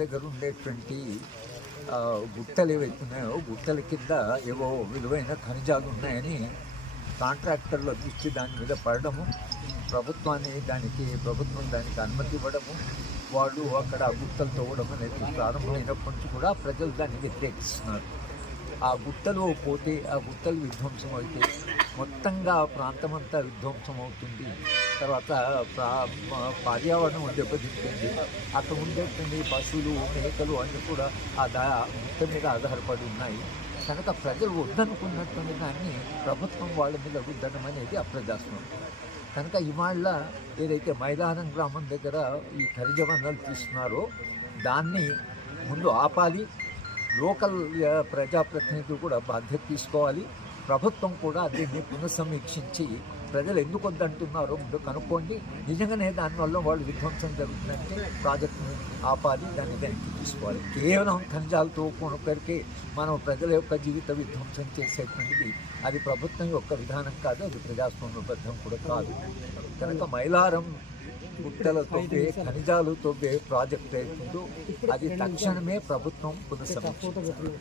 దగ్గర ఉండేటువంటి గుట్టలు ఏవైతున్నాయో గుట్టల కింద ఏవో విలువైన ఖనిజాలు ఉన్నాయని కాంట్రాక్టర్ల దృష్టి దాని మీద పడడము, ప్రభుత్వం దానికి అనుమతి ఇవ్వడము, వాళ్ళు అక్కడ గుట్టలు తవ్వడం అనేది ప్రారంభమైనప్పటి నుంచి కూడా ప్రజలు దాన్ని వ్యతిరేకిస్తున్నారు. ఆ గుట్టలో పోతే ఆ గుట్టలు విధ్వంసం అయితే మొత్తంగా ఆ ప్రాంతమంతా విధ్వంసం అవుతుంది. తర్వాత పర్యావరణం దెబ్బతింటుంది. అక్కడ ఉండేటువంటి పశువులు, మేకలు అన్నీ కూడా ఆ గుట్ట మీద ఆధారపడి ఉన్నాయి. కనుక ప్రజలు వద్దనుకున్నటువంటి దాన్ని ప్రభుత్వం వాళ్ళ మీద రుద్దడం అనేది అప్రజాస్వామ్యం. కనుక ఇవాళ ఏదైతే మైదానం గ్రామం దగ్గర ఈ ఖనిజ వనరులు తీస్తున్నారో దాన్ని ముందు ఆపాలి. లోకల్ ప్రజాప్రతినిధులు కూడా బాధ్యత తీసుకోవాలి. ప్రభుత్వం కూడా దీన్ని పునఃసమీక్షించి ప్రజలు ఎందుకు వద్దంటున్నారో ముందు కనుక్కోండి. నిజంగానే దానివల్ల వాళ్ళు విధ్వంసం జరుగుతుందంటే ప్రాజెక్టును ఆపాలి, దాన్ని వెనక్కి తీసుకోవాలి. కేవలం ఖనిజాలతో కొనుక్కరికి మనం ప్రజల యొక్క జీవిత విధ్వంసం చేసేటువంటిది అది ప్రభుత్వం యొక్క విధానం కాదు, అది ప్రజాస్వామ్యబద్ధం కూడా కాదు. కనుక మైలారం గుట్టల తవ్వే ఖనిజాలు తవ్వే ప్రాజెక్ట్ అవుతుందో అది తక్షణమే ప్రభుత్వం పునఃసమీక్షించాలి.